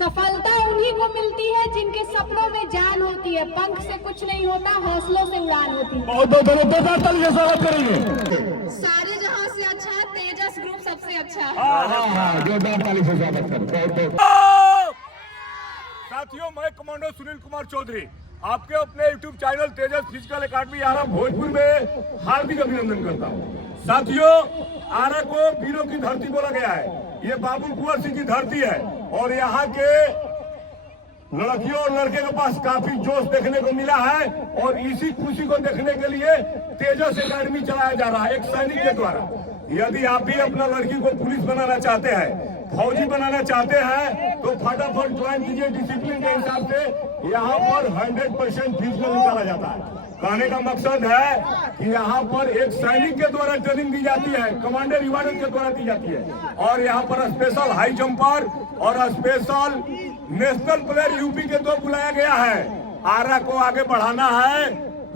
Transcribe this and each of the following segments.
सफलता उन्हीं को मिलती है जिनके सपनों में जान होती है। पंख से कुछ नहीं होता, हौसलों से उड़ान होती है। बहुत स्वागत करेंगे। सारे जहां से अच्छा है, तेजस ग्रुप सबसे अच्छा है। जोरदार ताली से स्वागत करें। साथियों, मैं कमांडो सुनील कुमार चौधरी आपके अपने YouTube चैनल तेजस फिजिकल एकेडमी आरा भोजपुर में हार्दिक अभिनंदन करता हूँ। साथियों, आरा को वीरों की धरती बोला गया है। ये बाबू कुंवर सिंह की धरती है और यहाँ के लड़कियों और लड़के के पास काफी जोश देखने को मिला है और इसी खुशी को देखने के लिए तेजस एकेडमी चलाया जा रहा है एक सैनिक के द्वारा। यदि आप भी अपना लड़की को पुलिस बनाना चाहते हैं, फौजी बनाना चाहते हैं, तो फटाफट ज्वाइन कीजिए। डिसिप्लिन के हिसाब से यहाँ पर 100% फिजिकल निकाला जाता है। कहने का मकसद है कि यहाँ पर एक सैनिक के द्वारा ट्रेनिंग दी जाती है, कमांडर युवानों के द्वारा दी जाती है और यहाँ पर स्पेशल हाई जंपर और स्पेशल नेशनल प्लेयर यूपी के दो बुलाया गया है। आरा को आगे बढ़ाना है,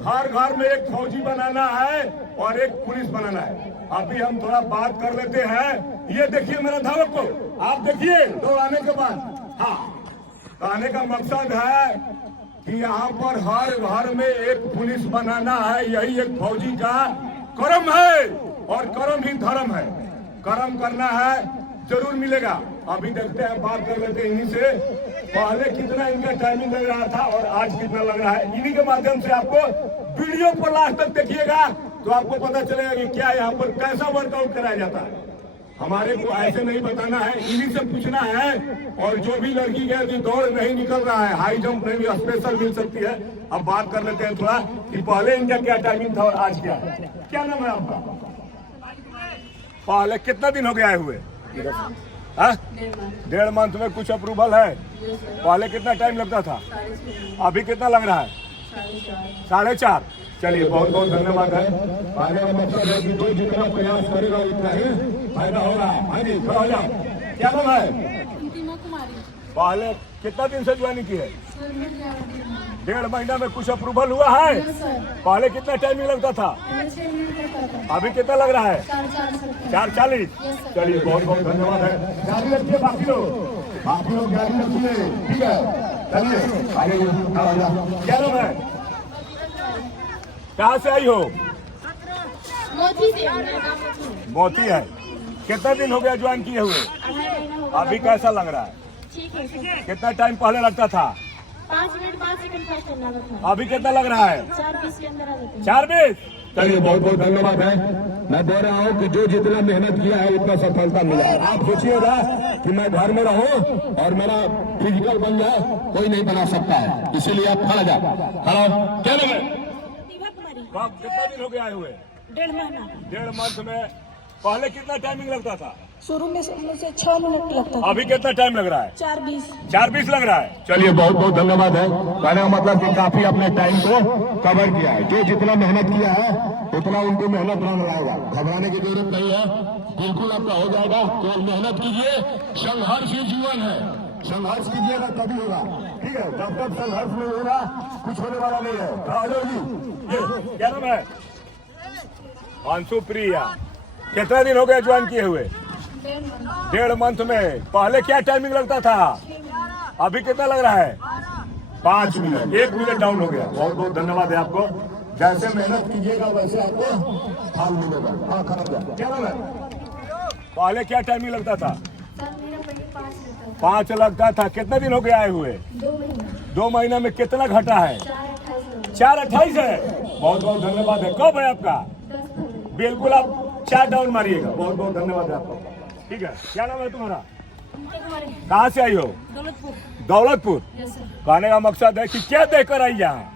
हर घर में एक फौजी बनाना है और एक पुलिस बनाना है। अभी हम थोड़ा बात कर लेते हैं। ये देखिए मेरा धावक को, आप देखिए दौड़ाने के बाद। हाँ, कहने का मकसद है कि यहाँ पर हर घर में एक पुलिस बनाना है। यही एक फौजी का कर्म है और कर्म ही धर्म है। कर्म करना है, जरूर मिलेगा। अभी देखते हैं, बात कर लेते हैं इन्हीं से। पहले कितना इनका टाइमिंग लग रहा था और आज कितना लग रहा है, इन्हीं के माध्यम से आपको वीडियो पर लास्ट तक देखिएगा तो आपको पता चलेगा कि क्या यहाँ पर कैसा वर्कआउट कराया जाता है। हमारे को ऐसे नहीं बताना है, इन्हीं से पूछना है। और जो भी लड़की है जो दौड़ नहीं निकल रहा है, हाई जंप में भी स्पेशल मिल सकती है। अब बात कर लेते हैं थोड़ा कि पहले इनका क्या टाइमिंग था और आज क्या है। क्या नाम है आपका? पहले कितना दिन हो गया है हुए? 1.5 मंथ में कुछ अप्रूवल है। पहले कितना टाइम लगता था, अभी कितना लग रहा है? 4.5। चलिए, बहुत बहुत धन्यवाद है। आगे का मतलब है कि जो जितना प्रयास करेगा उतना ही फायदा होगा। हाँ जी, खड़ा हो जाओ। क्या नाम है? पहले कितना दिन से ज्वाइनिंग की है? 1.5 महीना में कुछ अप्रूवल हुआ है? पहले कितना टाइमिंग लगता था, अभी कितना लग रहा है? 4:40। चलिए, बहुत बहुत धन्यवाद है। गाड़ी रखिए, बाकी लोग गाड़ी रखिए, ठीक है। चलिए आगे, क्या नाम है? कहाँ से आई हो? मोती से। मोती है। कितना दिन हो गया ज्वाइन किए हुए? अभी कैसा लग रहा है? ठीक है। कितना टाइम पहले लगता था? 5 मिनट 5 सेकंड फर्स्ट टाइम लगा था। अभी कितना लग रहा है? 4:20 के अंदर आ जाते हैं। 4:20। चलिए, बहुत बहुत धन्यवाद है। मैं बोल रहा हूँ कि जो जितना मेहनत किया है उतना सफलता मिला है। आप सोचिएगा कि मैं घर में रहूं और मेरा फिजिकल बन जाए, कोई नहीं बना सकता है। इसीलिए आप खड़ा जाओ। हेलो, क्या नाम है? कितना दिन हो गया हुए? 1.5 महीना। 1.5 मंथ में पहले कितना टाइमिंग लगता था? शुरू में से 6 मिनट लगता था। अभी कितना टाइम लग रहा है? 4:20। 4:20 लग रहा है। चलिए, बहुत बहुत धन्यवाद है। कहने का मतलब कि काफी अपने टाइम को कवर किया है। जो जितना मेहनत किया है उतना उनको मेहनत रंग लाएगा। घबराने की जरूरत नहीं है, बिल्कुल आपका हो जाएगा। केवल मेहनत कीजिए। संघर्ष ही जीवन है, संघर्ष कीजिएगा तभी होगा, ठीक है। जब तक संघर्ष नहीं होगा कुछ होने वाला नहीं है। राजो जी, क्या नाम है? अंशु प्रिया। कितना दिन हो गया ज्वाइन किए हुए? 1.5 मंथ में। पहले क्या टाइमिंग लगता था, अभी कितना लग रहा है? 5 मिनट। 1 मिनट डाउन हो गया। बहुत बहुत धन्यवाद है आपको। जैसे मेहनत कीजिएगा वैसे आपको फल मिलेगा। हाँ, खराब जाए। क्या नाम है? पहले क्या टाइमिंग लगता था? 5 लगता था। कितना दिन हो गया आए हुए? 2 महीना में कितना घटा है? 4:28 है। बहुत बहुत धन्यवाद है। कब है आपका? बिल्कुल, आप 4 डाउन मारिएगा। बहुत बहुत धन्यवाद है आपको, ठीक है। क्या नाम है तुम्हारा? कहाँ से आई हो? दौलतपुर। कहने का मकसद है कि क्या देख कर आई यहाँ?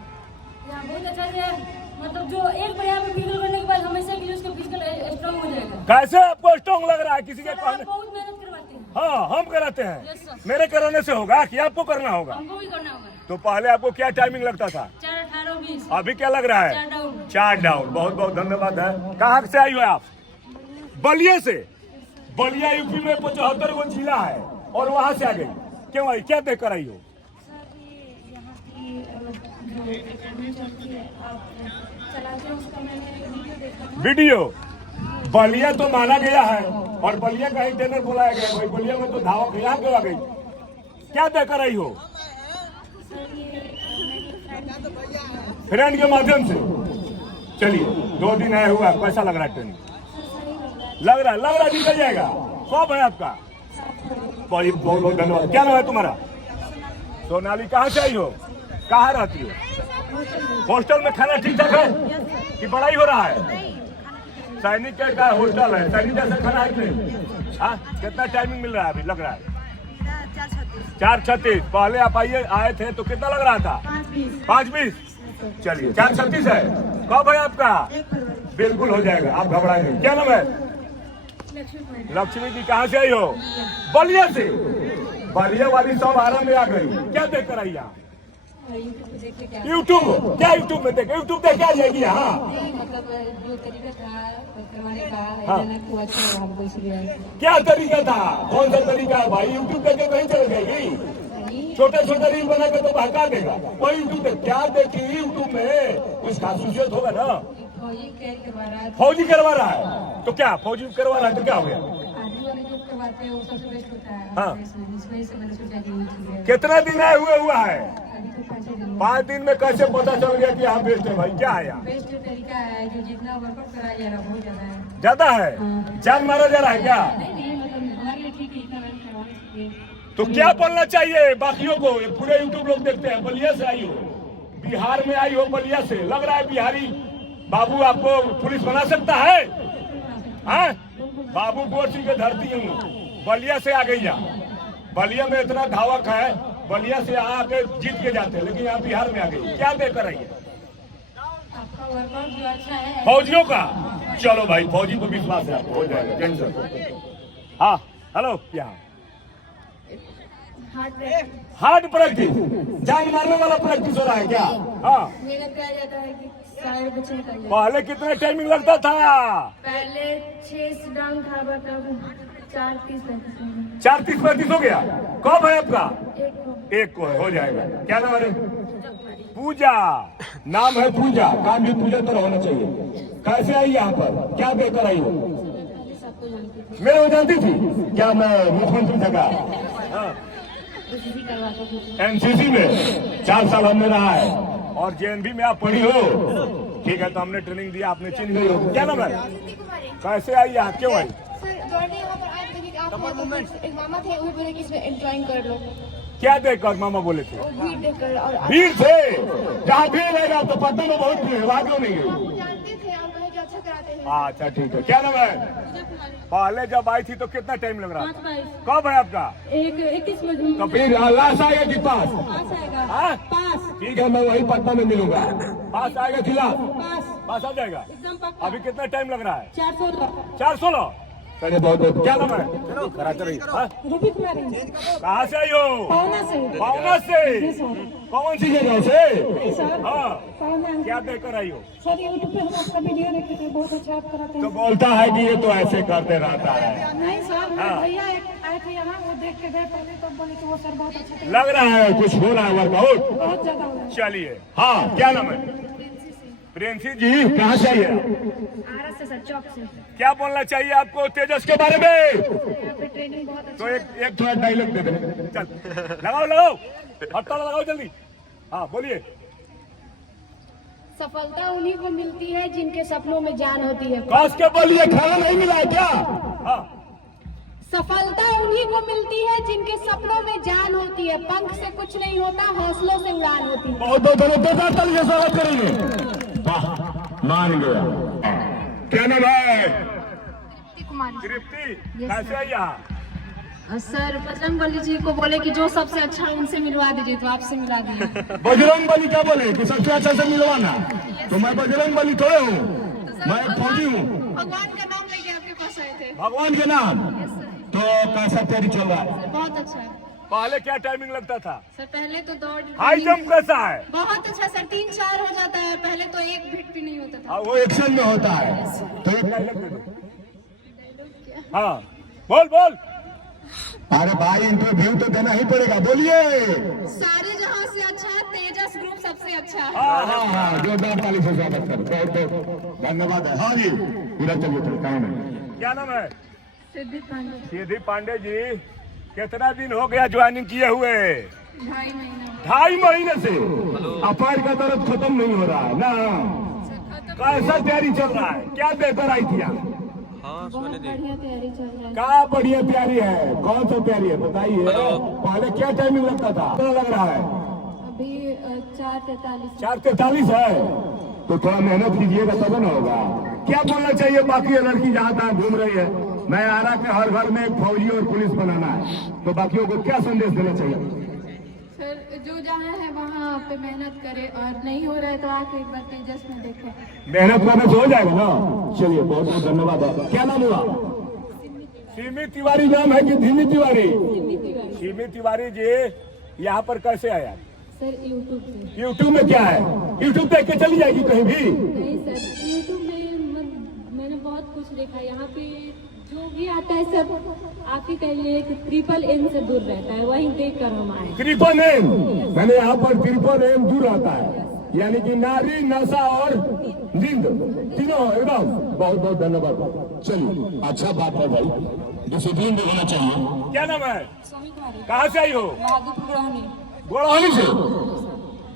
बहुत अच्छा है, मतलब जो एक बार यहाँ पे फिजिकल करने के बाद हमेशा के लिए उसका फिजिकल स्ट्रांग हो जाएगा। कैसे आपको स्ट्रॉन्ग लग रहा है? किसी के कहने? बहुत मेहनत करवाते हैं। हाँ, हम कराते हैं। Yes, sir. मेरे कराने से होगा कि आपको करना होगा? हमको भी करना होगा। तो पहले आपको क्या टाइमिंग लगता था? 4:18-20। अभी क्या लग रहा है? 4 डाउन। 4 डाउन। बहुत बहुत धन्यवाद है। कहाँ से आई हो आप? बलिया से। बलिया यूपी में 75 गो जिला है और वहाँ से आ गई। क्यों आई? क्या देख कर आई हो? वीडियो बलिया तो माना गया है और बलिया का ही ट्रेनर बुलाया गया। भाई बलिया में तो धावक यहाँ क्यों आ गई? क्या देकर आई हो? फ्रेंड के माध्यम से। चलिए 2 दिन आया हुआ, कैसा लग रहा है ट्रेनिंग? लग रहा है निकल जाएगा। कब है आपका? बहुत बहुत धन्यवाद। क्या नाम है तुम्हारा? सोनाली। कहाँ से आई हो? कहाँ रहती हो? हॉस्टल में खाना ठीक ठाक है कि पढ़ाई हो रहा है? सैनिक का हॉस्टल है, सैनिक जैसा खाना है कि नहीं? हाँ, कितना टाइमिंग मिल रहा है अभी? लग रहा है 4:36। पहले आप आए थे तो कितना लग रहा था? 5:20। चलिए 4:36 है। कब है आपका? बिल्कुल हो जाएगा, आप घबराए नहीं। क्या नाम है? लक्ष्मी जी। कहाँ से आई हो? बलिया से। बलिया वाली सब आराम में आ गई। क्या देख कर आई यहाँ? यूट्यूब। क्या यूट्यूब में देखे? यूट्यूब देख क्या जाएगी यहाँ? मतलब जो तरीका था करवाने का हाँ। वो अच्छा लगा हमको, इसलिए। क्या तरीका था? कौन सा तरीका है भाई? यूट्यूब देखे कहीं चल जाएगी? छोटे छोटे रील बना के तो बहका देगा। कोई यूट्यूब पे क्या देखी? यूट्यूब में कुछ खासियत होगा ना। फौजी करवा रहा है तो क्या? फौजी करवा रहा है तो क्या हो गया? आर्मी वाले जो करवाते हैं वो सबसे बेस्ट होता है। हाँ। इस वजह से मैंने सोचा कि ये चीज़ है। कितना दिन आए हुआ है? अभी तो 5 दिन। 5 दिन में कैसे पता चल गया कि यहाँ बेस्ट है भाई? क्या है यहाँ? बेस्ट तरीका है जो जितना वर्कआउट कराया जा रहा है बहुत ज्यादा है। ज्यादा है? जान मारा जा रहा है क्या? नहीं मतलब हमारे लिए ठीक है, इतना मैंने करवा सकते। तो क्या बोलना चाहिए बाकियों को? ये पूरे यूट्यूब लोग देखते हैं। बलिया से आई हो, बिहार में आई हो, बलिया से। लग रहा है बिहारी बाबू आपको पुलिस बना सकता है? हाँ? बाबू गोर सिंह की धरती हूँ, बलिया से आ गई यहाँ। बलिया में इतना धावक है, बलिया से आके जीत के जाते हैं, लेकिन यहाँ बिहार में आ गई। क्या देकर आई है? आपका वर्कआउट जो अच्छा है। फौजियों का। चलो भाई, फौजी को विश्वास है आपको हो जाएगा, टेंशन। हाँ हेलो, यहाँ हार्ड प्रैक्टिस, जान मारने वाला प्रैक्टिस हो रहा है क्या? हाँ। मेरा क्या जाता है कि सारे बच्चे निकल जाए। पहले कितना टाइमिंग लगता था? पहले 6 डाउन था, बट अब 4:30-35। 4:30-35 हो गया। कब है आपका? 1 को है, हो जाएगा। क्या नाम है? पूजा। नाम है पूजा, काम भी पूजा तरह होना चाहिए। कैसे आई यहाँ पर? क्या देकर आई हो? मेरे को जानती थी क्या? मैं मुख्यमंत्री था का? एनसीसी में 4 साल हमने रहा है, और जेएनबी में आप पढ़ी हो। ठीक है, तो हमने ट्रेनिंग दिया, आपने चिन्ह गई हो। क्या नाम है? कैसे आई यहाँ? क्यों आई? एक मामा थे, वो बोले कि इसमें ज्वाइन कर लो। क्या देखकर मामा बोले थे? भीड़ देखकर। और भीड़ थे? जहाँ भीड़ रहेगा तो पटना में बहुत भीड़ है, वहाँ क्यों नहीं गई? जानते थे आप कहे जो अच्छा कराते हैं। अच्छा ठीक है। क्या नाम है? पहले जब आई थी तो कितना टाइम लग रहा था? कब है आपका? 21 बजे। तो फिर लास्ट आएगा कि पास? पास आएगा। हाँ? पास। ठीक है, मैं वही पटना में मिलूंगा। पास आएगा कि लास्ट? पास आ जाएगा। एकदम पक्का। अभी कितना टाइम लग रहा है? 416। 416। चलिए बहुत बहुत। क्या नाम है? कराते रहिए। हाँ? रूपी कुमारी। कहाँ से आई हो? पावना से। पावना से? कौन सी जगह से? सर। हाँ। पावना। क्या देकर आई हो? सर यूट्यूब पे हम आपका वीडियो देखे थे, बहुत अच्छा आप कराते तो हैं। बोलता है कि ये तो ऐसे करते रहता है। नहीं सर, मेरे हाँ। भैया आए थे यहाँ, वो देख के गए पहले, तो बोले कि वो सर बहुत अच्छा थे। लग रहा है कुछ हो रहा है वर्कआउट। बहुत ज्यादा हो रहा है। चलिए। हाँ, क्या नाम है? प्रिंसी जी। कहाँ से आई है? आरा से सर, चौक से। क्या बोलना चाहिए आपको तेजस के बारे में? यहाँ पे ट्रेनिंग बहुत अच्छा। तो एक थोड़ा डायलॉग दे दे। चल लगाओ हथौड़ा लगाओ जल्दी। हाँ बोलिए। सफलता उन्हीं को मिलती है जिनके सपनों में जान होती है। काश के बोलिए, खाना नहीं मिला है क्या? हाँ। सफलता उन्हीं को मिलती है जिनके सपनों में जान होती है। पंख से कुछ नहीं होता, हौसलों से उड़ान होती है। बहुत बहुत धन्यवाद, ताली से स्वागत करेंगे। वाह, मान गया। क्या नाम है? तृप्ति। कैसे आई यहाँ? सर बजरंग बली जी को बोले कि जो सबसे अच्छा है उनसे मिलवा दीजिए, तो आपसे मिला दिया। बजरंग बली क्या बोले कि सबसे अच्छा से मिलवाना? तो मैं बजरंग बली थोड़े हूँ, मैं फौजी हूँ। भगवान का नाम लेके आपके पास आए थे। भगवान के नाम? तो कैसा तैयारी चल रहा है? बहुत अच्छा है पहले क्या टाइमिंग लगता था? सर। पहले तो दौड़ हाई जंप कैसा है? बहुत अच्छा सर, 3-4 हो जाता है। पहले तो 1 फीट भी नहीं होता था। वो एक्शन में होता है। तो एक डायलॉग दे दो। हाँ बोल बोल। अरे भाई, इंटरव्यू तो देना ही पड़ेगा, बोलिए। सारे जहां से अच्छा है, तेजस ग्रुप सबसे अच्छा है। हाँ हाँ हाँ, जोरदार ताली से स्वागत कर। बहुत बहुत धन्यवाद है। हाँ जी, पूरा चलिए, काम है। क्या नाम है? सिद्धि पांडे। सीधी पांडे जी। कितना दिन हो गया ज्वाइनिंग किए हुए? 2.5 महीना। 2.5 महीने से अपार का दर्द खत्म नहीं हो रहा है ना? कैसा तैयारी चल रहा है? क्या देकर आई थी आप? बहुत बढ़िया तैयारी चल रहा है। क्या बढ़िया तैयारी है? कौन सा तैयारी है बताइए? पहले क्या टाइमिंग लगता था? कितना लग रहा है? अभी 4:43। 4:43 है। तो थोड़ा मेहनत कीजिएगा तब ना होगा। क्या बोलना चाहिए बाकी लड़की जहाँ तहाँ घूम रही है? मैं आरा के हर घर में एक फौजी और पुलिस बनाना है, तो बाकियों को क्या संदेश देना चाहिए? सर जो जहाँ है वहाँ पे मेहनत करे और नहीं हो रहा है तो आके एक बार तेजस में देखें। मेहनत करने से हो जाएगा ना? चलिए बहुत बहुत धन्यवाद। क्या नाम हुआ? सिमी तिवारी नाम है कि धीमी तिवारी? सिमी तिवारी जी यहाँ पर कैसे आया? सर यूट्यूब पे। यूट्यूब में क्या है? यूट्यूब देख के चली जाएगी कहीं भी? नहीं सर, यूट्यूब में मैंने बहुत कुछ देखा। यहाँ पे जो भी आता है सब आप ही कहिए कि ट्रिपल M से दूर रहता है, वहीं देख कर हम आए। Triple M? मैंने यहाँ पर ट्रिपल M दूर रहता है, यानी कि नारी, नशा और नींद तीनों एकदम। बहुत बहुत धन्यवाद। चलिए अच्छा बात है भाई, डिसिप्लिन देखना चाहिए। क्या नाम है? कहाँ से आई हो? गोड़ानी से।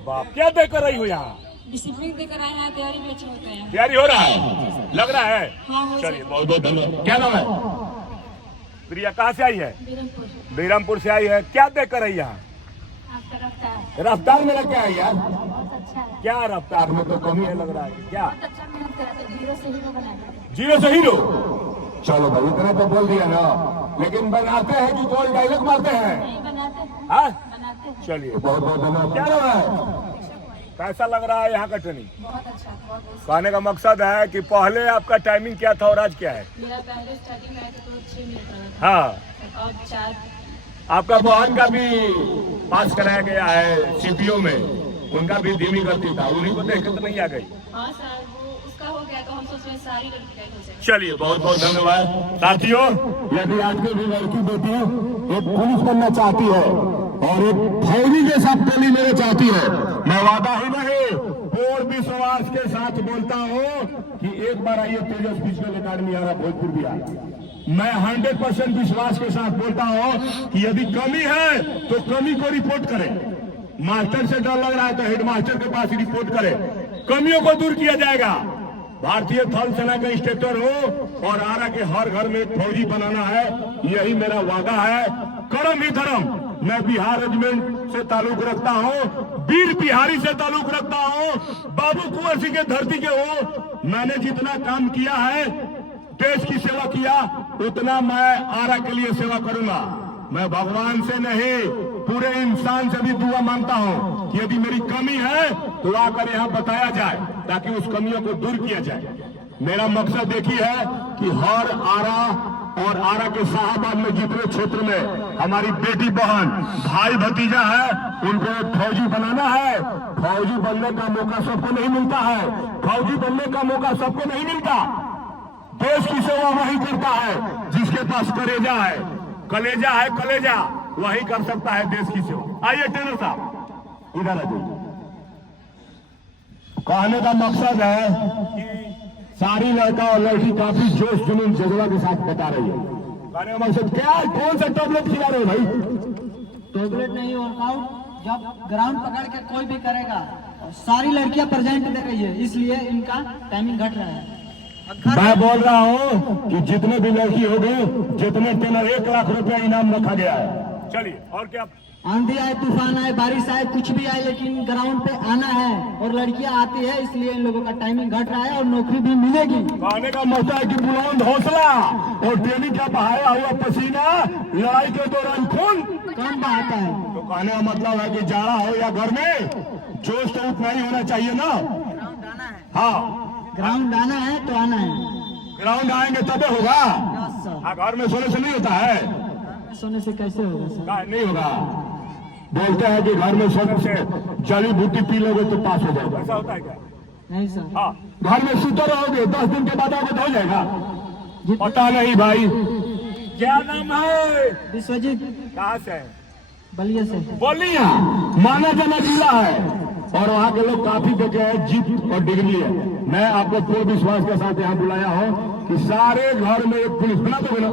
बाप, क्या देकर आई हो यहाँ? डिसिप्लिन देकर आए हैं, तैयारी भी अच्छा होता है। तैयारी हो रहा है? लग रहा है? हाँ, चलिए बहुत बहुत धन्यवाद। क्या नाम है? प्रिया। कहाँ से आई है? बीरमपुर। बीरमपुर से आई है। क्या देकर आई यहाँ? आपका रफ्तार रफ्तार मेरा क्या है यार? बहुत अच्छा है। क्या रफ्तार में तो कमी है लग रहा है? क्या बहुत अच्छा मेहनत करा था, 0 से हीरो बना दिया। 0 से हीरो? चलो भाई इतना तो बोल दिया ना, लेकिन बनाते हैं कि कोई डायलॉग मारते हैं? नहीं बनाते, हाँ? बनाते हैं। चलिए बहुत बहुत धन्यवाद। क्या लग रहा है? कैसा लग रहा है यहाँ का ट्रेनिंग? बहुत अच्छा, बहुत अच्छा। कहने का मकसद है कि पहले आपका टाइमिंग क्या था और आज क्या है? मेरा पहले स्टार्टिंग में आया था तो 6 मिनट लगा हाँ, था और 4। आपका बहन का भी पास कराया गया है सीपीओ में, उनका भी धीमी गति था, उन्हीं को देख के तो नहीं आ गई? हाँ सर, वो उसका हो गया तो हम सोच रहे सारी लड़की का हो जाए। चलिए बहुत बहुत धन्यवाद। साथियों, यदि आज की भी लड़की बेटी एक पुलिस बनना चाहती है और एक फौजी के साथ टोली मेरे चाहती है, मैं वादा ही नहीं और विश्वास के साथ बोलता हूँ कि एक बार आइए तेजस फिजिकल एकेडमी आरा भोजपुर बिहार। मैं 100% विश्वास के साथ बोलता हूँ कि यदि कमी है तो कमी को रिपोर्ट करें। मास्टर से डर लग रहा है तो हेडमास्टर के पास रिपोर्ट करें, कमियों को दूर किया जाएगा। भारतीय थल सेना का इंस्ट्रक्टर हो और आरा के हर घर में एक फौजी बनाना है, यही मेरा वादा है। कर्म ही धर्म। मैं बिहार रेजिमेंट से ताल्लुक रखता हूँ, वीर बिहारी से ताल्लुक रखता हूँ, बाबू कुंवर सिंह के धरती के हो। मैंने जितना काम किया है, देश की सेवा किया, उतना मैं आरा के लिए सेवा करूंगा। मैं भगवान से नहीं पूरे इंसान से भी दुआ मांगता हूँ कि यदि मेरी कमी है तो आकर यहाँ बताया जाए ताकि उस कमियों को दूर किया जाए। मेरा मकसद देखिए है कि हर आरा और आरा के शाहबाद में जितने क्षेत्र में हमारी बेटी बहन भाई भतीजा है, उनको फौजी बनाना है। फौजी बनने का मौका सबको नहीं मिलता है, फौजी बनने का मौका सबको नहीं मिलता। देश की सेवा वही करता है जिसके पास कलेजा है, कलेजा है, कलेजा वही कर सकता है देश की सेवा। आइए टेलर साहब इधर आ जाइए। कहने का मकसद है कि सारी लड़का और लड़की काफी जोश जुनून जज्बा के साथ बता रही है। कहने का मकसद क्या? कौन सा टैबलेट खिला रहे हो भाई? टैबलेट नहीं, वर्कआउट जब ग्राउंड पकड़ के कोई भी करेगा और सारी लड़कियां प्रेजेंट दे रही है, इसलिए इनका टाइमिंग घट रहा है। मैं बोल रहा हूँ कि जितने भी लड़की हो गई, जितने टेलर 1 लाख रुपया इनाम रखा गया है। चलिए और क्या? आंधी आए, तूफान आए, बारिश आए, कुछ भी आए, लेकिन ग्राउंड पे आना है और लड़कियां आती है, इसलिए इन लोगों का टाइमिंग घट रहा है और नौकरी भी मिलेगी। कहने का मौका है कि बुलंद हौसला और ट्रेनिंग का बहाया हुआ पसीना लड़ाई के दौरान खून कम बहाता है। तो कहने का मतलब है कि जाड़ा हो या गर्मी, जोश तो उतना ही होना चाहिए ना। हाँ, ग्राउंड आना है तो आना है। ग्राउंड आएंगे तबे होगा। हाँ, घर में सोने से नहीं होता है। सोने से कैसे होगा सर? नहीं होगा। बोलते हैं कि घर में सोने से जड़ी बूटी पी लोगे तो पास हो जाएगा, ऐसा होता है क्या? नहीं सर। हाँ, घर में सुते रहोगे 10 दिन के बाद आओगे तो हो जाएगा। पता नहीं भाई। क्या नाम है? विश्वजीत। कहाँ से है? बलिया से। बलिया माना जाना जिला है और वहाँ के लोग काफी देखे हैं, जीत और डिग्री है। मैं आपको पूर्ण विश्वास के साथ यहाँ बुलाया हूँ कि सारे घर में एक पुलिस बना दोगे ना?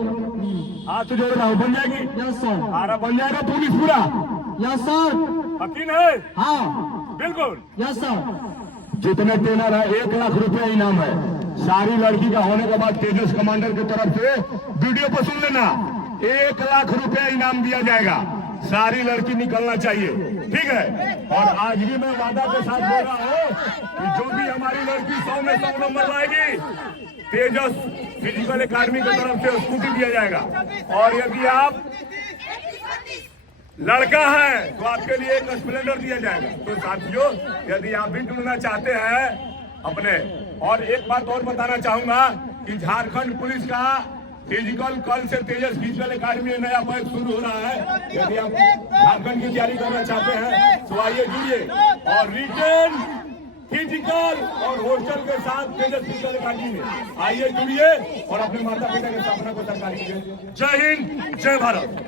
हाथ जोड़ रहा हूँ, बन जाएगी? Yes sir. आरा बन जाएगा पुलिस पूरा? Yes sir. यकीन है? हाँ बिल्कुल। Yes sir. जितने ट्रेनर है 1 लाख रुपया इनाम है। सारी लड़की का होने के बाद तेजस कमांडर की तरफ से वीडियो पर सुन लेना, 1 लाख रुपया इनाम दिया जाएगा। सारी लड़की निकलना चाहिए, ठीक है? और आज भी मैं वादा के साथ बोल रहा हूँ कि जो भी हमारी लड़की 100 में 100 नंबर लाएगी, तेजस फिजिकल एकेडमी की तरफ से स्कूटी दिया जाएगा। और यदि आप लड़का है तो आपके लिए एक स्प्लेंडर दिया जाएगा। तो साथियों, यदि आप भी जुड़ना चाहते हैं अपने, और एक बात और बताना चाहूंगा कि झारखंड पुलिस का फिजिकल कल से तेजस फिजिकल एकेडमी में नया बैच शुरू हो रहा है। यदि आप झारखंड की तैयारी करना चाहते हैं तो आइए जुड़िए, और रिटर्न फिजिकल और हॉस्टल के साथ तेजस फिजिकल एकेडमी में आइए जुड़िए और अपने माता पिता के सपना को साकार कीजिए। जय हिंद, जय भारत।